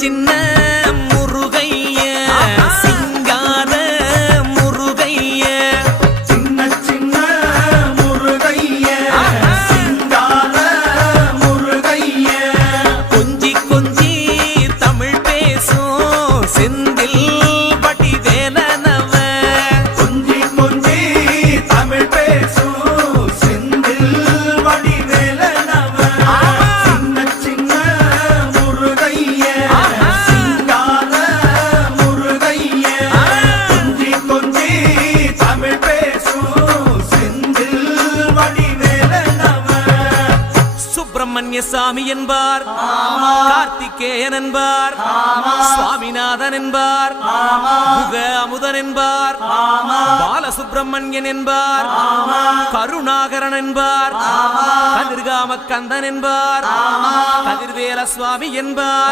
சின்ன முருகைய சிங்கார முருகைய சின்ன சின்ன முருகைய சிங்கார முருகைய கொஞ்சி கொஞ்சி தமிழ் பேசும் செந்தில் வடிவேலனவ கொஞ்சி கொஞ்சி தமிழ் பேசும் செந்தில் வடிவேலனவ சின்ன சின்ன முருகைய சிங்கார முருகைய கொஞ்சி கொஞ்சி தமிழ் பேசும் செந்தில் வடிவேலனவ சுப்பிரமணிய சாமி என்பார், கார்த்திகேயன் என்பார், சுவாமிநாதன் என்பார், முக அமுதன் என்பார், பாலசுப்பிரமணியன் என்பார், கருணாகரன் என்பார், கதிர்காம கந்தன் என்பார், கதிர்வேல சுவாமி என்பார்.